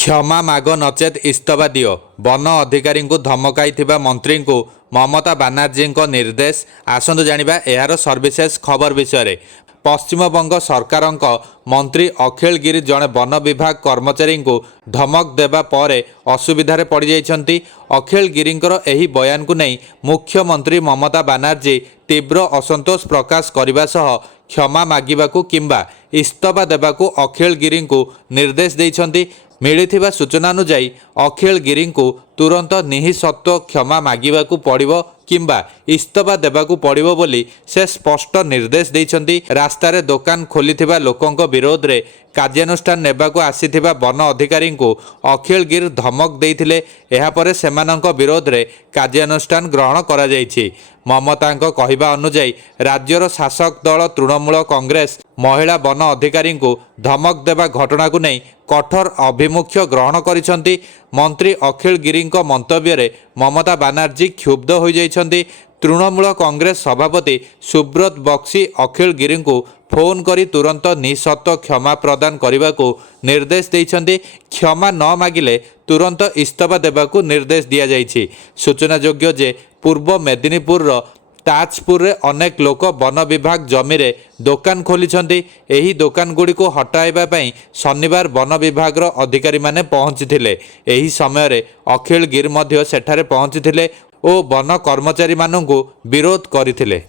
क्षमा माग नचेत इस्तफा दियो वन अधिकारी धमकाई मंत्री को ममता बानार्जी निर्देश। आसतु जानिबा एहार सर्विशेष खबर विषय। पश्चिमबंग सरकार मंत्री अखिल गिरी जड़े वन विभाग कर्मचारी को धमक देवा पर असुविधार पड़ जाइछन्ति। अखिल गिरींकर एही बयान को नहीं मुख्यमंत्री ममता बानार्जी तीव्र असंतोष प्रकाश करने सह क्षमा मागिबाकू किंबा इस्तफा देबाकू अखिल गिरी को निर्देश देइछन्ति। मिलिथिबा सूचना अनुसार अखिल गिरी को तुरंत निःसत्व क्षमा मागिबाकू पड़िबो किंबा इस्तफा देबाकू पड़िबो बोली से स्पष्ट निर्देश देइछन्ति। रास्तार दुकान खोलिथिबा लोकंक विरोध रे कार्यानुष्ठान नेबाकू आसीथिबा वन अधिकारी को अखिल गिरी धमक देइथिले। एहा परे सेमानंक विरोध रे कार्यानुष्ठान ग्रहण करा जायछि। ममतांक कहिबा अनुसार राज्यर शासक दल तृणमूल कांग्रेस महिला वन अधिकारी को धमक देवा घटना को नहीं कठोर अभिमुख्य ग्रहण करिसंति। मंत्री अखिल गिरी मंतव्य रे ममता बानार्जी क्षुब्ध हो जाइछन्ति। तृणमूल कांग्रेस सभापति सुब्रत बक्सी अखिल गिरी को फोन करी तुरंत निःसत्व क्षमा प्रदान करने को निर्देश देइछन्ति। क्षमा न मागिले तुरंत इस्तफा देबाकू निर्देश दिया जाइछि। सूचनायोग्य जे पूर्व मेदिनीपुर ताजपुर रे अनेक लोक वन विभाग जमी रे दुकान खोलिछन्ति। एही दुकान गुडी को हटाइबा पई शनिवार वन विभाग रो अधिकारी माने पहुंचीथिले। एही समय रे अखिल गिरी मध्य सेठारे पहुंचीथिले ओ वन कर्मचारी माननकु विरोध करिथिले।